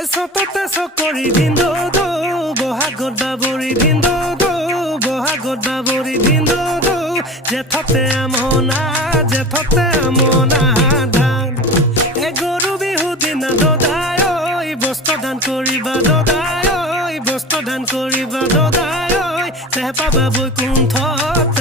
এসততে সকৰি দিন্দো দো বহাগত বাবৰি দিন্দো দো বহাগত বাবৰি দিন্দো দো জেঠতে আমনা ধান এ গৰু বিহু দিনা দদায় ঐ বস্ত্ৰ দান কৰিবা দদায় ঐ বস্ত্ৰ দান কৰিবা দদায় ঐ তেহ পাবা বৈকুণ্ঠত